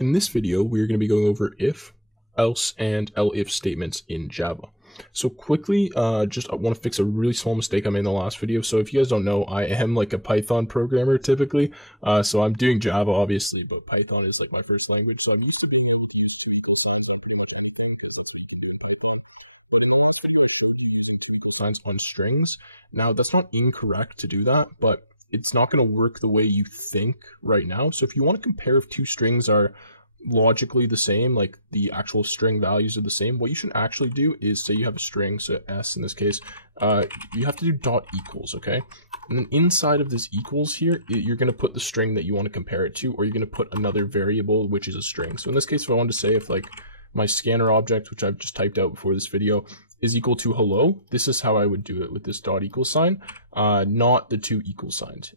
In this video, we're going to be going over if, else, and elif statements in Java. So quickly, I want to fix a really small mistake I made in the last video. So if you guys don't know, I am like a Python programmer typically. So I'm doing Java obviously, but Python is like my first language. So I'm used to signs on strings. Now that's not incorrect to do that, but it's not going to work the way you think right now. So if you want to compare if two strings are logically the same, like the actual string values are the same, what you should actually do is say you have a string, so s in this case, you have to do dot equals, okay? And then inside of this equals here, you're going to put the string that you want to compare it to, or you're going to put another variable, which is a string. So in this case, if I wanted to say if like my scanner object, which I've just typed out before this video, is equal to hello, this is how I would do it with this dot equal sign, not the two equal signs.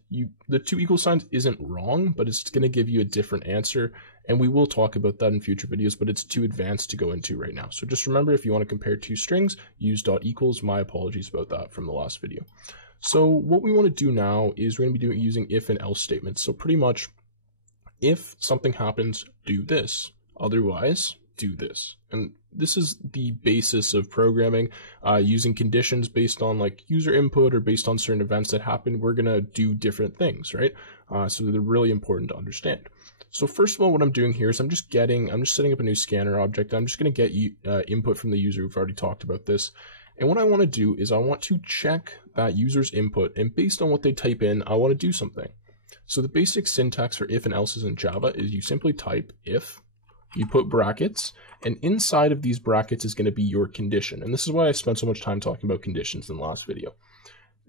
The two equal signs isn't wrong, but it's going to give you a different answer, and we will talk about that in future videos, but it's too advanced to go into right now. So just remember, if you want to compare two strings, use dot equals. My apologies about that from the last video. So what we want to do now is we're going to be using if and else statements. So pretty much, if something happens, do this. Otherwise, do this. And this is the basis of programming, using conditions based on like user input or based on certain events that happen. We're going to do different things, right? So they're really important to understand. So first of all, what I'm doing here is I'm just setting up a new scanner object. I'm just going to get input from the user. We've already talked about this. And what I want to do is I want to check that user's input, and based on what they type in, I want to do something. So the basic syntax for if and else's in Java is you simply type if, you put brackets, and inside of these brackets is going to be your condition. And this is why I spent so much time talking about conditions in the last video.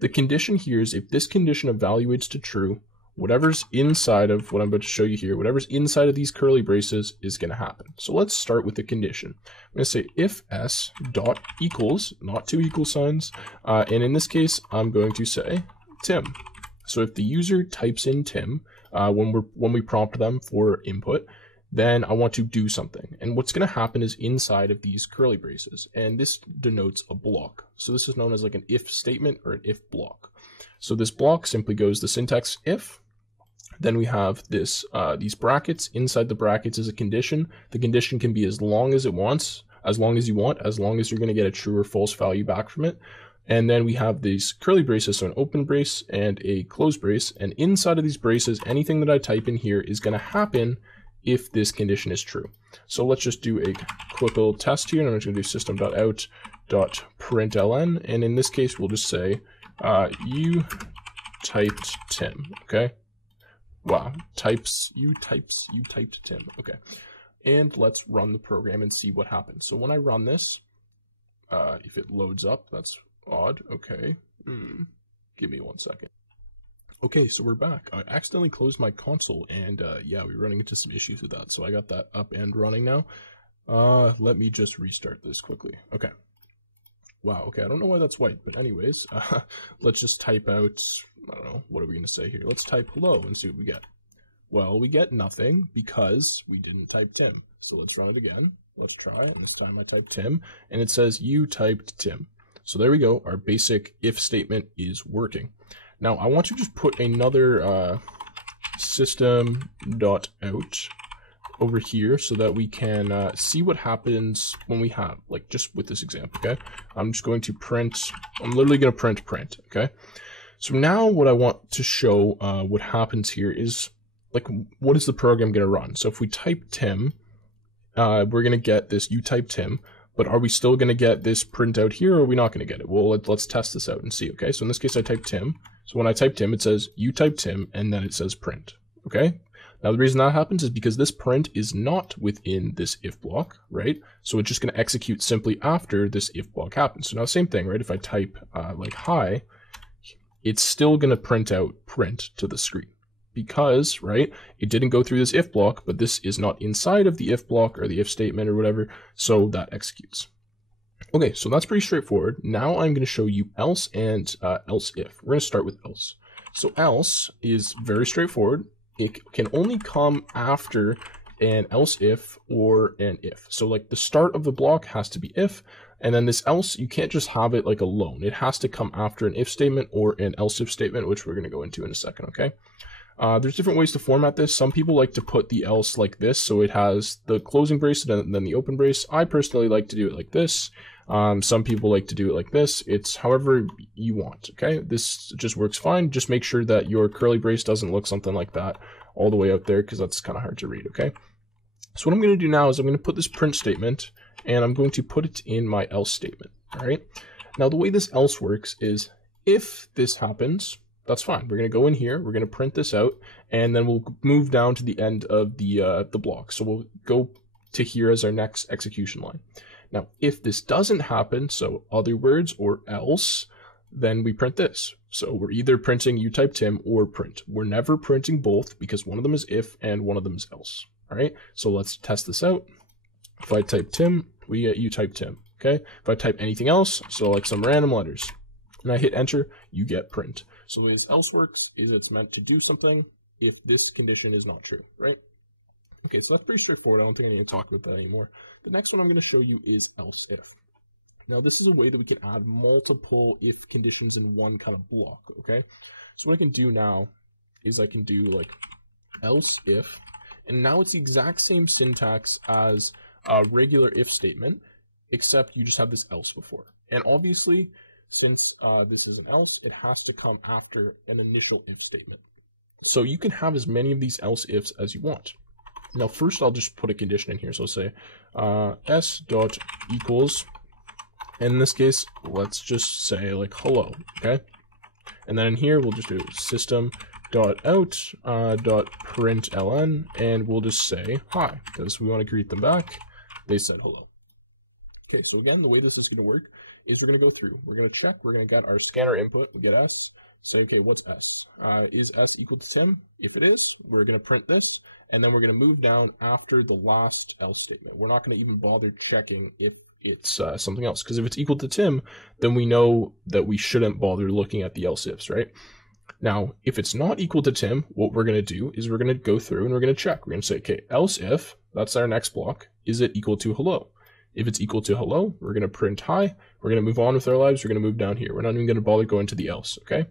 The condition here is if this condition evaluates to true, whatever's inside of what I'm about to show you here, whatever's inside of these curly braces is going to happen. So let's start with the condition. I'm going to say if s dot equals, not two equal signs, and in this case, I'm going to say Tim. So if the user types in Tim, when we prompt them for input, then I want to do something. And what's going to happen is inside of these curly braces, and this denotes a block. So this is known as like an if statement or an if block. So this block simply goes the syntax if, then we have this these brackets. Inside the brackets is a condition. The condition can be as long as it wants, as long as you want, as long as you're going to get a true or false value back from it. And then we have these curly braces, so an open brace and a closed brace. And inside of these braces, anything that I type in here is going to happen if this condition is true. So let's just do a quick little test here, and I'm just going to do system.out.println, and in this case we'll just say you typed Tim. Okay, wow, you typed Tim. Okay, and let's run the program and see what happens. So when I run this, if it loads up, that's odd. Okay, give me 1 second. Okay, so we're back. I accidentally closed my console, and yeah, we're running into some issues with that. So I got that up and running now. Let me just restart this quickly. Okay. Wow, okay, I don't know why that's white, but anyways, let's just type out, I don't know, what are we going to say here? Let's type hello and see what we get. Well, we get nothing because we didn't type Tim. So let's run it again. Let's try, and this time I typed Tim, and it says you typed Tim. So there we go. Our basic if statement is working. Now, I want to just put another system.out over here so that we can see what happens when we have, like, just with this example, okay? I'm just going to print, I'm literally going to print, okay? So now what I want to show what happens here is, like, what is the program going to run? So if we type Tim, we're going to get this you type Tim. But are we still going to get this print out here, or are we not going to get it? Well, let's test this out and see, okay? So in this case, I type Tim. So when I type Tim, it says, you type Tim, and then it says print, okay? Now, the reason that happens is because this print is not within this if block, right? So it's just going to execute simply after this if block happens. So now, same thing, right? If I type, like, hi, it's still going to print out print to the screen. Because, right, it didn't go through this if block, but this is not inside of the if block or the if statement or whatever, so that executes. Okay, so that's pretty straightforward. Now I'm going to show you else and else if. We're going to start with else. So else is very straightforward. It can only come after an else if or an if. So like the start of the block has to be if, and then this else, you can't just have it like alone. It has to come after an if statement or an else if statement, which we're going to go into in a second, okay? There's different ways to format this. Some people like to put the else like this, so it has the closing brace and then the open brace. I personally like to do it like this. Some people like to do it like this. It's however you want, okay? This just works fine. Just make sure that your curly brace doesn't look something like that all the way out there, because that's kind of hard to read, okay? So what I'm going to do now is I'm going to put this print statement, and I'm going to put it in my else statement, all right? Now, the way this else works is if this happens, that's fine. We're going to go in here, we're going to print this out, and then we'll move down to the end of the block. So we'll go to here as our next execution line. Now, if this doesn't happen, so other words or else, then we print this. So we're either printing utype_tim or print. We're never printing both because one of them is if and one of them is else. All right, so let's test this out. If I type Tim, we get utype_tim. Okay, if I type anything else, so like some random letters, and I hit enter, you get print. So the way this else works is it's meant to do something if this condition is not true, right? Okay, so that's pretty straightforward. I don't think I need to talk about that anymore. The next one I'm going to show you is else if. Now, this is a way that we can add multiple if conditions in one kind of block, okay? So what I can do now is I can do like else if, and now it's the exact same syntax as a regular if statement, except you just have this else before. And obviously, since this is an else, it has to come after an initial if statement. So you can have as many of these else ifs as you want. Now, first I'll just put a condition in here. So I'll say s dot equals, and in this case, let's just say like hello, okay? And then in here, we'll just do system dot out dot println, and we'll just say hi, because we want to greet them back. They said hello. Okay, so again, the way this is going to work is we're going to go through. We're going to check. We're going to get our scanner input. We get s. Say, okay, what's s? Is s equal to Tim? If it is, we're going to print this, and then we're going to move down after the last else statement. We're not going to even bother checking if it's something else, because if it's equal to Tim, then we know that we shouldn't bother looking at the else ifs, right? Now, if it's not equal to Tim, what we're going to do is we're going to go through and we're going to check. We're going to say, okay, else if, that's our next block, is it equal to hello? If it's equal to hello, we're going to print hi. We're going to move on with our lives. We're going to move down here. We're not even going to bother going to the else, okay?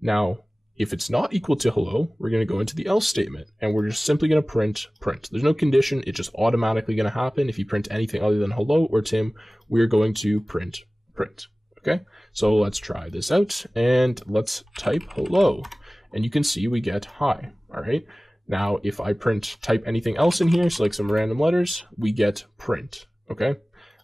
Now, if it's not equal to hello, we're going to go into the else statement, and we're just simply going to print. There's no condition. It's just automatically going to happen. If you print anything other than hello or Tim, we're going to print. Okay, so let's try this out, and let's type hello, and you can see we get hi. All right. Now, if I type anything else in here, so like some random letters, we get print. Okay.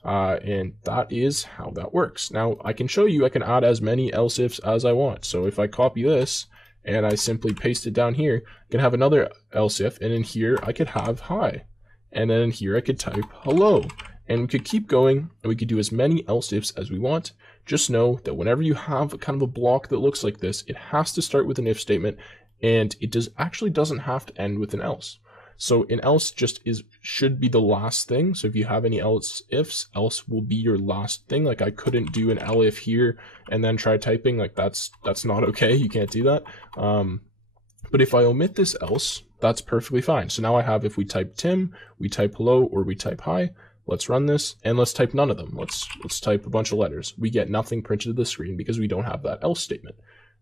And that is how that works. Now, I can show you, I can add as many else ifs as I want. So if I copy this and I simply paste it down here, I can have another else if, and in here I could have hi. And then in here I could type hello. And we could keep going, and we could do as many else ifs as we want. Just know that whenever you have kind of a block that looks like this, it has to start with an if statement, and it actually doesn't have to end with an else. So an else just should be the last thing. So if you have any else ifs, else will be your last thing. Like I couldn't do an elif here and then try typing. Like that's not okay. You can't do that. But if I omit this else, that's perfectly fine. So now I have, if we type Tim, we type hello, or we type hi. Let's run this, and let's type none of them. Let's type a bunch of letters. We get nothing printed to the screen because we don't have that else statement.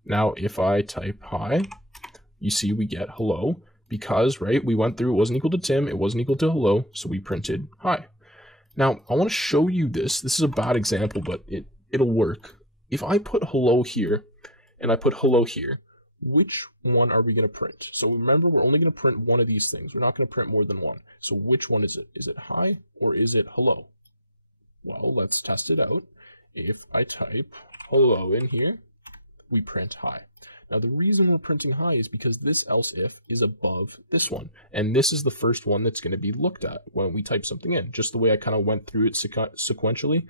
Now if I type hi, you see we get hello. Because, right, we went through, it wasn't equal to Tim, it wasn't equal to hello, so we printed hi. Now, I want to show you this. This is a bad example, but it'll work. If I put hello here, and I put hello here, which one are we going to print? So remember, we're only going to print one of these things. We're not going to print more than one. So which one is it? Is it hi, or is it hello? Well, let's test it out. If I type hello in here, we print hi. Now, the reason we're printing hi is because this else if is above this one. And this is the first one that's going to be looked at when we type something in, just the way I kind of went through it sequentially.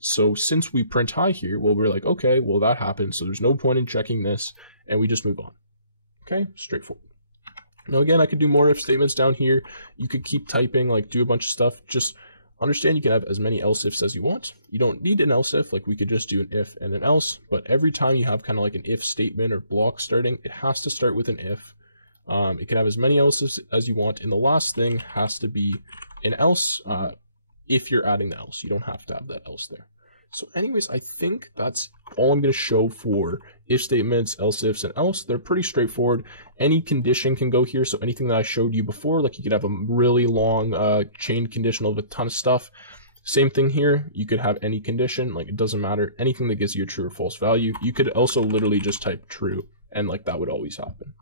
So since we print hi here, well, we're like, okay, well, that happened. So there's no point in checking this, and we just move on. Okay, straightforward. Now, again, I could do more if statements down here. You could keep typing, like do a bunch of stuff. Just understand you can have as many else ifs as you want. You don't need an else if, like we could just do an if and an else, but every time you have kind of like an if statement or block starting, it has to start with an if. It can have as many else as you want, and the last thing has to be an else if you're adding the else. You don't have to have that else there. So anyways, I think that's all I'm going to show for if statements, else ifs, and else. They're pretty straightforward. Any condition can go here. So anything that I showed you before, like you could have a really long chain conditional with a ton of stuff. Same thing here. You could have any condition, like it doesn't matter. Anything that gives you a true or false value. You could also literally just type true, and like that would always happen.